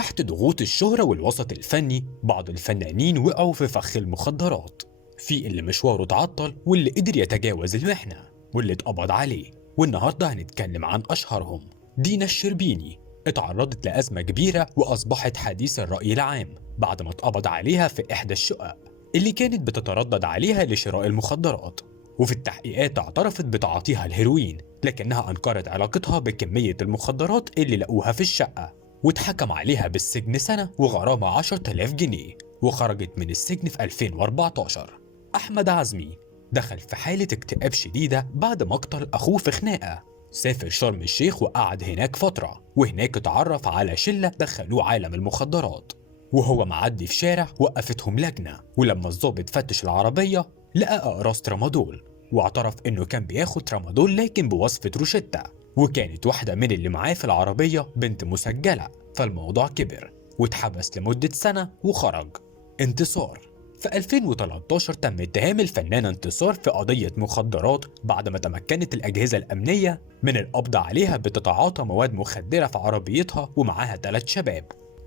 تحت ضغوط الشهرة والوسط الفني بعض الفنانين وقعوا في فخ المخدرات، في اللي مشواره اتعطل واللي قدر يتجاوز المحنة واللي اتقبض عليه. والنهاردة هنتكلم عن أشهرهم. دينا الشربيني اتعرضت لأزمة كبيرة وأصبحت حديث الرأي العام بعد ما اتقبض عليها في إحدى الشقق اللي كانت بتتردد عليها لشراء المخدرات. وفي التحقيقات اعترفت بتعاطيها الهيروين، لكنها أنكرت علاقتها بكمية المخدرات اللي لقوها في الشقة، واتحكم عليها بالسجن سنة وغرامة 10,000 جنيه، وخرجت من السجن في 2014. أحمد عزمي دخل في حالة اكتئاب شديدة بعد مقتل أخوه في خناقة. سافر شرم الشيخ وقعد هناك فترة، وهناك اتعرف على شلة دخلوه عالم المخدرات. وهو معدي في شارع وقفتهم لجنة، ولما الضابط فتش العربية لقى أقراص ترامادول، واعترف إنه كان بياخد ترامادول لكن بوصفة روشتة، وكانت واحدة من اللي معاه في العربية بنت مسجلة. فالموضوع كبر واتحبس لمدة سنة وخرج. انتصار في 2013 تم اتهام الفنانة انتصار في قضية مخدرات بعد ما تمكنت الأجهزة الأمنية من القبض عليها بتتعاطى مواد مخدرة في عربيتها ومعاها 3 شباب،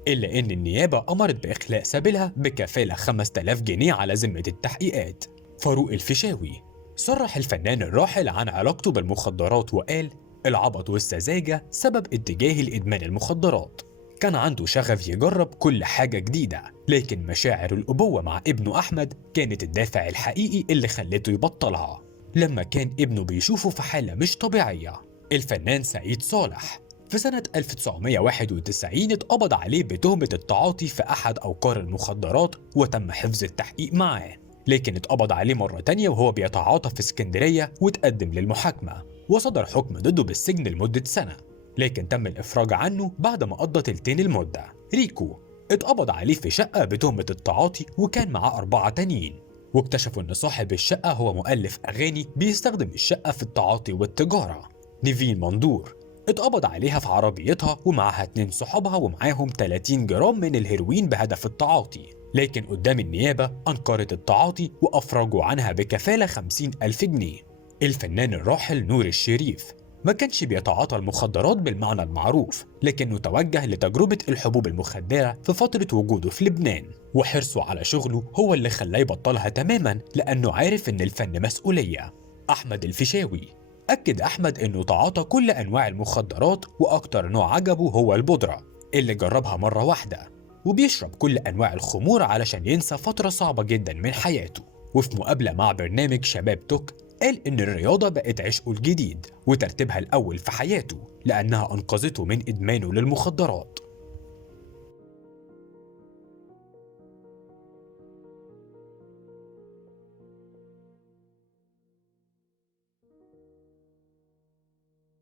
إلا إن النيابة أمرت بإخلاء سبيلها بكفالة 5000 جنيه على ذمة التحقيقات. فاروق الفيشاوي صرح الفنان الراحل عن علاقته بالمخدرات وقال: العبط والسذاجة سبب اتجاهي لإدمان المخدرات. كان عنده شغف يجرب كل حاجة جديدة، لكن مشاعر الأبوة مع ابنه أحمد كانت الدافع الحقيقي اللي خلته يبطلها لما كان ابنه بيشوفه في حالة مش طبيعية. الفنان سعيد صالح في سنة 1991 اتقبض عليه بتهمة التعاطي في أحد أوقار المخدرات وتم حفظ التحقيق معاه، لكن اتقبض عليه مرة تانية وهو بيتعاطى في اسكندرية وتقدم للمحاكمة، وصدر حكم ضده بالسجن لمدة سنة، لكن تم الإفراج عنه بعد ما قضى تلتين المدة. ريكو اتقبض عليه في شقة بتهمة التعاطي وكان معاه 4 تانيين، واكتشفوا إن صاحب الشقة هو مؤلف أغاني بيستخدم الشقة في التعاطي والتجارة. نيفين مندور اتقبض عليها في عربيتها ومعها 2 صحابها ومعاهم 30 جرام من الهيروين بهدف التعاطي، لكن قدام النيابة أنكرت التعاطي وأفرجوا عنها بكفالة 50,000 جنيه. الفنان الراحل نور الشريف ما كانش بيتعاطى المخدرات بالمعنى المعروف، لكنه توجه لتجربة الحبوب المخدرة في فترة وجوده في لبنان، وحرصه على شغله هو اللي خلاه يبطلها تماما لأنه عارف إن الفن مسؤولية. أحمد الفيشاوي أكد أحمد إنه تعاطى كل أنواع المخدرات، وأكتر نوع عجبه هو البودرة اللي جربها مرة واحدة، وبيشرب كل أنواع الخمور علشان ينسى فترة صعبة جدا من حياته. وفي مقابلة مع برنامج شباب توك قال إن الرياضة بقت عشقه الجديد وترتيبها الأول في حياته لأنها أنقذته من إدمانه للمخدرات.